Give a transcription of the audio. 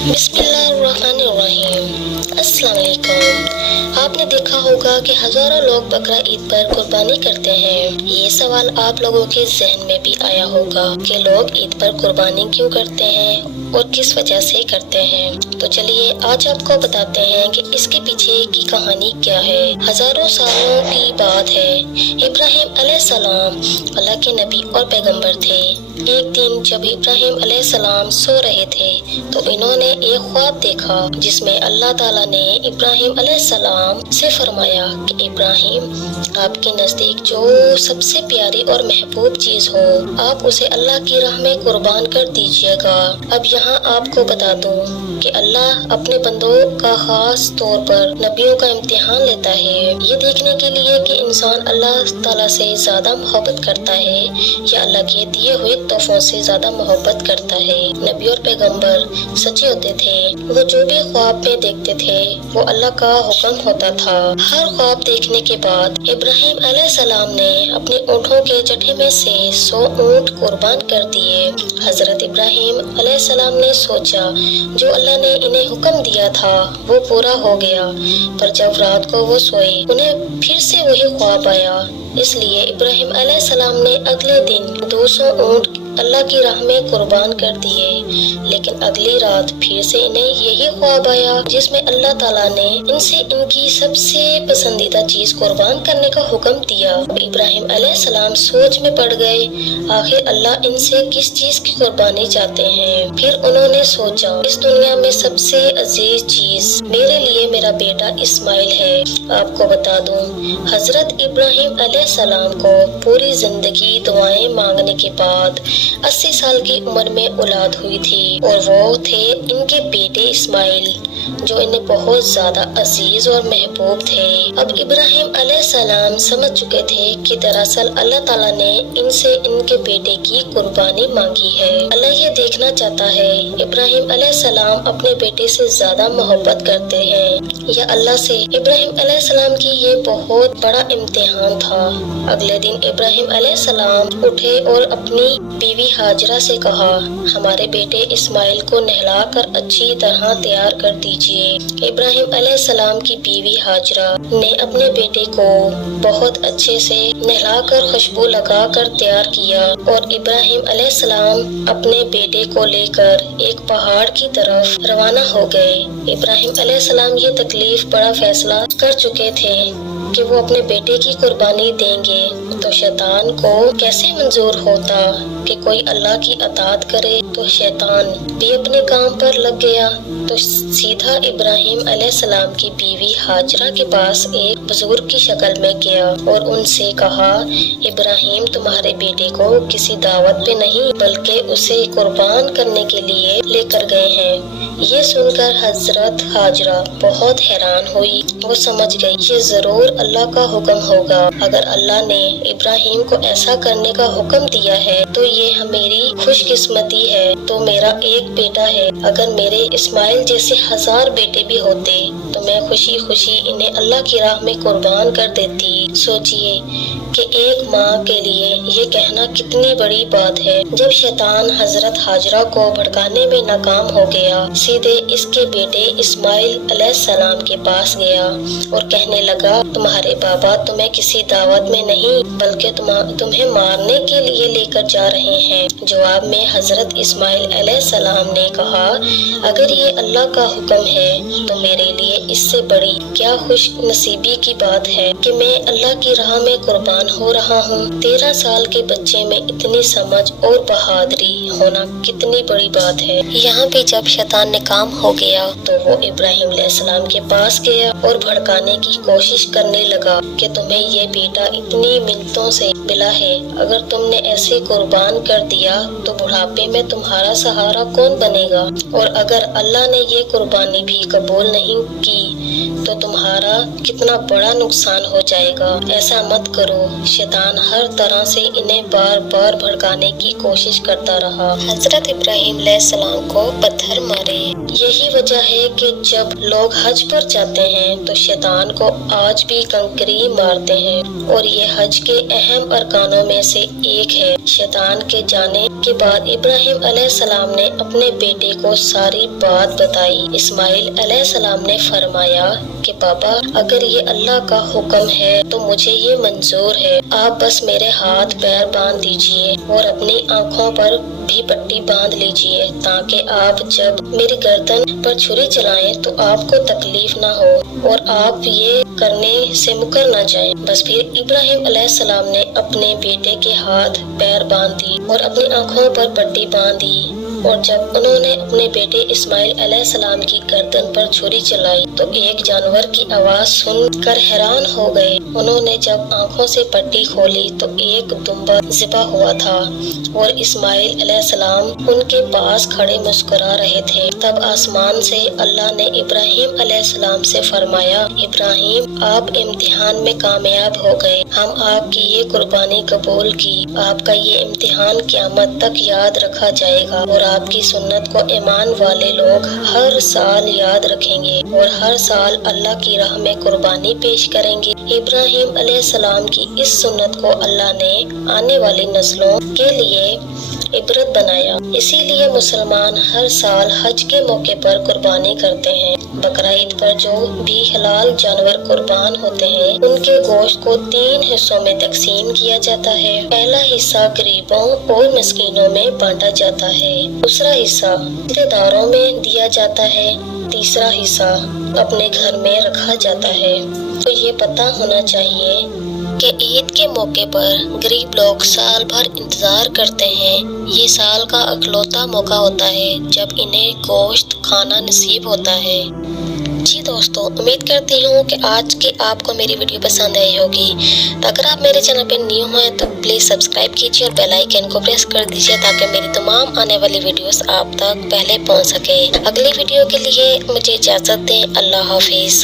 बिस्मिल्लाहिर्रहमानिर्रहीम। अस्सलाम वालेकुम। आपने देखा होगा कि हजारों लोग बकरा ईद पर कुर्बानी करते हैं। ये सवाल आप लोगों के जहन में भी आया होगा कि लोग ईद पर कुर्बानी क्यों करते हैं और किस वजह से करते हैं। तो चलिए आज आपको बताते हैं कि इसके पीछे की कहानी क्या है। हजारों सालों की बात है। इब्राहिम अलैहिस्सलाम अल्लाह के नबी और पैगंबर थे। एक दिन जब इब्राहिम अलैहिस्सलाम सो रहे थे तो इन्होंने एक ख्वाब देखा जिसमें अल्लाह ताला ने इब्राहिम अलैहिस्सलाम से फरमाया कि इब्राहिम, आपके नजदीक जो सबसे प्यारी और महबूब चीज हो आप उसे अल्लाह की राह में कुर्बान कर दीजिएगा। अब यहाँ आपको बता दूं कि अल्लाह अपने बंदों का खास तौर पर नबियों का इम्तिहान लेता है, ये देखने के लिए कि इंसान अल्लाह ताला से ज्यादा मोहब्बत करता है या अल्लाह के दिए हुए तोहफों से ज्यादा मोहब्बत करता है। नबी और पैगंबर सच्चे होते थे। वो जो भी ख्वाब में देखते थे वो अल्लाह का हुक्म होता था। हर ख्वाब देखने के बाद इब्राहिम अलैहिस्सलाम ने अपने ऊँटों के जठे में से 100 ऊँट कुर्बान कर दिए। हजरत इब्राहिम अलैहिस्सलाम ने सोचा जो अल्लाह ने इन्हें हुक्म दिया था वो पूरा हो गया, पर जब रात को वो सोए उन्हें फिर से वही ख्वाब आया। इसलिए इब्राहिम अलैहिस्सलाम ने अगले दिन 200 ऊँट अल्लाह की राह में कुर्बान कर दिए। लेकिन अगली रात फिर से इन्हें यही ख्वाब आया जिसमें अल्लाह ताला ने इनसे इनकी सबसे पसंदीदा चीज कुर्बान करने का हुक्म दिया। इब्राहिम अलैहिस्सलाम सोच में पड़ गए, आखिर अल्लाह इनसे किस चीज की कुर्बानी चाहते हैं। फिर उन्होंने सोचा इस दुनिया में सबसे अजीज चीज मेरे लिए मेरा बेटा इस्माइल है। आपको बता दूं, हजरत इब्राहिम अलैहिस्सलाम को पूरी जिंदगी दुआएं मांगने के बाद 80 साल की उम्र में औलाद हुई थी और वो थे इनके बेटे इस्माइल जो इन्हें बहुत ज्यादा अजीज और महबूब थे। अब इब्राहिम अलैहिस्सलाम समझ चुके थे कि दरअसल अल्लाह ताला ने इनसे इनके बेटे की कुर्बानी मांगी है। अल्लाह ये देखना चाहता है इब्राहिम अलैहिस्सलाम अपने बेटे से ज्यादा मोहब्बत करते हैं या अल्लाह से। इब्राहिम अलैहिस्सलाम की ये बहुत बड़ा इम्तिहान था। अगले दिन इब्राहिम अलैहिस्सलाम उठे और अपनी बीवी हाजरा से कहा, हमारे बेटे इस्माइल को नहला कर अच्छी तरह तैयार कर दीजिए। इब्राहिम अलैहिस्सलाम की बीवी हाजरा ने अपने बेटे को बहुत अच्छे से नहलाकर खुशबू लगाकर तैयार किया और इब्राहिम अलैहिस्सलाम अपने बेटे को लेकर एक पहाड़ की तरफ रवाना हो गए। इब्राहिम अलैहिस्सलाम ये तकलीफ बड़ा फैसला कर चुके थे कि वो अपने बेटे की कुर्बानी देंगे, तो शैतान को कैसे मंजूर होता कि कोई अल्लाह की अताअत करे। तो शैतान भी अपने काम पर लग गया तो सीधा इब्राहिम अलैहिस्सलाम की बीवी हाजरा के पास एक बुजुर्ग की शक्ल में गया और उनसे कहा, इब्राहिम तुम्हारे बेटे को किसी दावत पे नहीं बल्कि उसे कुर्बान करने के लिए लेकर गए हैं। ये सुनकर हजरत हाजरा बहुत हैरान हुई। वो समझ गई ये जरूर अल्लाह का हुक्म होगा। अगर अल्लाह ने इब्राहिम को ऐसा करने का हुक्म दिया है तो ये मेरी खुशकिस्मती है। तो मेरा एक बेटा है, अगर मेरे इस्माइल जैसे 1000 बेटे भी होते तो मैं खुशी खुशी इन्हें अल्लाह की राह में कुर्बान कर देती। सोचिए कि एक माँ के लिए ये कहना कितनी बड़ी बात है। जब शैतान हजरत हाजरा को भड़काने में नाकाम हो गया, सीधे इसके बेटे इस्माइल अलैहिस्सलाम के पास गया और कहने लगा, तुम्हारे बाबा तुम्हें किसी दावत में नहीं बल्कि तुम्हें मारने के लिए लेकर जा रहे हैं। जवाब में हजरत इस्माइल अलैहिस्सलाम ने कहा, अगर ये अल्लाह का हुक्म है तो मेरे लिए इससे बड़ी क्या खुश नसीबी की बात है कि मैं अल्लाह की राह में कुर्बान हो रहा हूँ। 13 साल के बच्चे में इतनी समझ और बहादुरी होना कितनी बड़ी बात है। यहाँ भी जब शैतान नाकाम हो गया तो वो इब्राहिम अलैहिस्सलाम के पास गया और भड़काने की कोशिश करने लगा कि तुम्हें ये बेटा इतनी मिन्नतों से मिला है, अगर तुमने ऐसे कुर्बान कर दिया तो बुढ़ापे में तुम्हारा सहारा कौन बनेगा। और अगर अल्लाह ने ये कुर्बानी भी कबूल नहीं की तो तुम्हारा कितना बड़ा नुकसान हो जाएगा। ऐसा मत करो। शैतान हर तरह से इन्हें बार बार भड़काने की कोशिश करता रहा। हजरत इब्राहिम अलैहिस्सलाम को पत्थर मारे। यही वजह है कि जब लोग हज पर जाते हैं तो शैतान को आज भी कंकरी मारते हैं, और ये हज के अहम अरकानों में से एक है। शैतान के जाने के बाद इब्राहिम अलैहिस्सलाम ने अपने बेटे को सारी बात बताई। इस्माइल अलैहिस्सलाम ने फरमाया कि बाबा, अगर ये अल्लाह का हुक्म है तो मुझे ये मंजूर है। आप बस मेरे हाथ पैर बांध दीजिए और अपनी आँखों पर भी पट्टी बांध लीजिए, ताकि आप जब मेरी गर्दन पर छुरी चलाएं तो आपको तकलीफ ना हो और आप ये करने से मुकर ना जाएं। बस फिर इब्राहिम अलैहिस्सलाम ने अपने बेटे के हाथ पैर बांध दी और अपनी आँखों पर पट्टी बांधी, और जब उन्होंने अपने बेटे इस्माइल अलैहिस्सलाम की गर्दन पर छुरी चलाई तो एक जानवर की आवाज सुनकर हैरान हो गए। उन्होंने जब आंखों से पट्टी खोली तो एक दुम्बा ज़िबा हुआ था और इस्माइल अलैहिस्सलाम उनके पास खड़े मुस्कुरा रहे थे। तब आसमान से अल्लाह ने इब्राहिम अलैहिस्सलाम से फरमाया, इब्राहिम, आप इम्तिहान में कामयाब हो गए। हम आपकी ये कुर्बानी कबूल की। आपका ये इम्तिहान क़यामत तक याद रखा जाएगा और आपकी सुन्नत को ईमान वाले लोग हर साल याद रखेंगे और हर साल अल्लाह की राह में कुर्बानी पेश करेंगे। इब्राहिम अलैहिस्सलाम की इस सुन्नत को अल्लाह ने आने वाली नस्लों के लिए इबरत बनाया। इसीलिए मुसलमान हर साल हज के मौके पर कुर्बानी करते हैं। बकरा ईद पर जो भी हलाल जानवर कुर्बान होते हैं उनके गोश्त को 3 हिस्सों में तकसीम किया जाता है। पहला हिस्सा गरीबों और मिस्कीनों में बांटा जाता है, दूसरा हिस्सा रिश्तेदारों में दिया जाता है, तीसरा हिस्सा अपने घर में रखा जाता है। तो ये पता होना चाहिए कि ईद के मौके पर गरीब लोग साल भर इंतजार करते हैं। ये साल का इकलौता मौका होता है जब इन्हें गोश्त खाना नसीब होता है। जी दोस्तों, उम्मीद करती हूँ कि आज की आपको मेरी वीडियो पसंद आई होगी। अगर आप मेरे चैनल पर न्यू हैं तो प्लीज़ सब्सक्राइब कीजिए और बेल आइकन को प्रेस कर दीजिए, ताकि मेरी तमाम आने वाली वीडियोस आप तक पहले पहुँच सके। अगली वीडियो के लिए मुझे इजाज़त दें। अल्लाह हाफिज़।